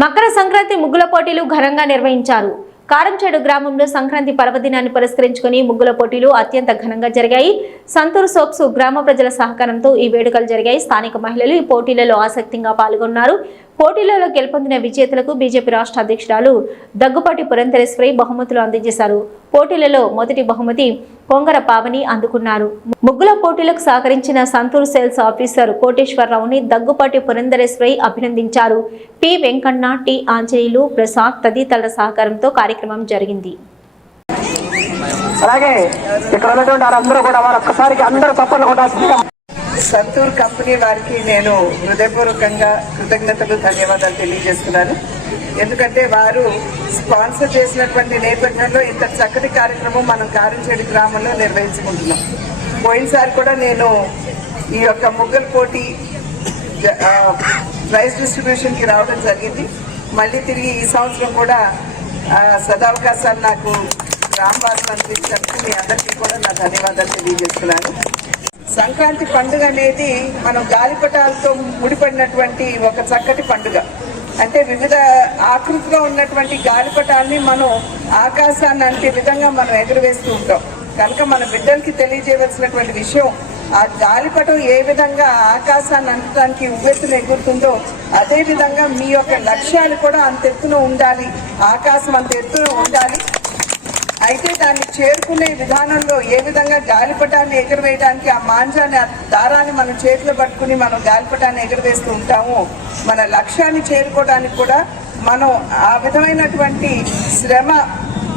మకర సంక్రాంతి ముగ్గుల పోటీలు ఘనంగా నిర్వహించారు. కారంచేడు గ్రామంలో సంక్రాంతి పర్వదినాన్ని పురస్కరించుకుని ముగ్గుల పోటీలు అత్యంత ఘనంగా జరిగాయి. సంతూర్ సోప్స్ గ్రామ ప్రజల సహకారంతో ఈ వేడుకలు జరిగాయి. స్థానిక మహిళలు ఈ పోటీలలో ఆసక్తిగా పాల్గొన్నారు. పోటీలలో గెలుపొందిన విజేతలకు బీజేపీ రాష్ట్ర అధ్యక్షురాలు దగ్గుపాటి పురంధరేశ్వరి బహుమతులు అందజేశారు. పోటీలలో మొదటి బహుమతి పొంగర పావని అందుకున్నారు. ముగ్గుల పోటీలకు సహకరించిన సంతూర్ సేల్స్ ఆఫీసర్ కోటేశ్వరరావుని దగ్గుపాటి పురంధరేశ్వరి అభినందించారు. పి. వెంకన్న టి. ఆంజనేయులు ప్రసాద్ తదితరుల సహకారంతో కార్యక్రమం జరిగింది. అలాగే ఇక్కడ ఉన్నటువంటి వారందరూ కూడా వారు ఒక్కసారికి అందరూ తప్పలు సంతూర్ కంపెనీ వారికి నేను హృదయపూర్వకంగా కృతజ్ఞతలు ధన్యవాదాలు తెలియజేస్తున్నాను. ఎందుకంటే వారు స్పాన్సర్ చేసినటువంటి నేపథ్యంలో ఇంత చక్కటి కార్యక్రమం మనం కారంచేడు గ్రామంలో నిర్వహించుకుంటున్నాం. పోయినసారి కూడా నేను ఈ యొక్క ముగ్గుల పోటీ జ- ప్రైజ్ డిస్ట్రిబ్యూషన్కి రావడం జరిగింది. మళ్ళీ తిరిగి ఈ సంవత్సరం కూడా సదావకాశాలు సదవకాశాన్ని నాకు రాంబాబు అనిపించినందుకు మీ అందరికీ కూడా నా ధన్యవాదాలు తెలియజేస్తున్నాను. సంక్రాంతి పండుగ అనేది మనం గాలిపటాలతో ముడిపడినటువంటి ఒక చక్కటి పండుగ. అంటే వివిధ ఆకృతిలో ఉన్నటువంటి గాలిపటాన్ని మనం ఆకాశాన్ని అంటే విధంగా మనం ఎగురవేస్తూ ఉంటాం. కనుక మన బిడ్డలకి తెలియజేయవలసినటువంటి విషయం ఆ గాలిపటం ఏ విధంగా ఆకాశాన్ని అంటడానికి ఉవ్వెత్తున ఎగురుతుందో అదే విధంగా మీ యొక్క లక్ష్యాలు కూడా అంత ఎత్తున ఉండాలి. ఆకాశం అంత ఎత్తున ఉండాలి. అయితే దాన్ని చేరుకునే విధానంలో ఏ విధంగా గాలిపటాన్ని ఎగరవేయడానికి ఆ మాంజాన్ని ఆ దారాన్ని మనం చేతిలో పట్టుకుని మనం గాలిపటాన్ని ఎగరవేస్తూ ఉంటామో మన లక్ష్యాన్ని చేరుకోవడానికి కూడా మనం ఆ విధమైనటువంటి శ్రమ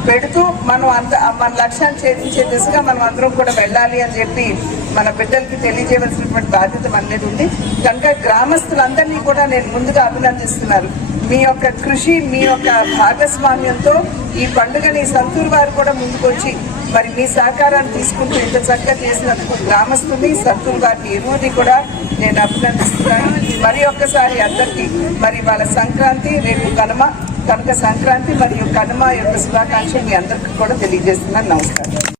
పెడుతూ మనం అంత మన లక్ష్యాన్ని ఛేదించే దిశగా మనం అందరం కూడా వెళ్ళాలి అని చెప్పి మన బిడ్డలకి తెలియజేయవలసినటువంటి బాధ్యత మన మీద ఉంది. కనుక గ్రామస్తులందరినీ కూడా నేను ముందుగా అభినందిస్తున్నాను మీ యొక్క కృషి మీ యొక్క భాగస్వామ్యంతో ఈ పండుగని సంతూర్ వారు కూడా ముందుకొచ్చి మరి మీ సహకారాన్ని తీసుకుంటూ ఇంత చక్కగా చేసినందుకు గ్రామస్తుని సంతూర్ వారిని ఇరువుని కూడా నేను అభినందిస్తున్నాను. మరి ఒక్కసారి అందరికీ మరి వాళ్ళ సంక్రాంతి రేపు కనుమ కనుక సంక్రాంతి మరియు కనుమ యొక్క శుభాకాంక్షలు మీ అందరికీ కూడా తెలియజేస్తున్నాను. నమస్కారం.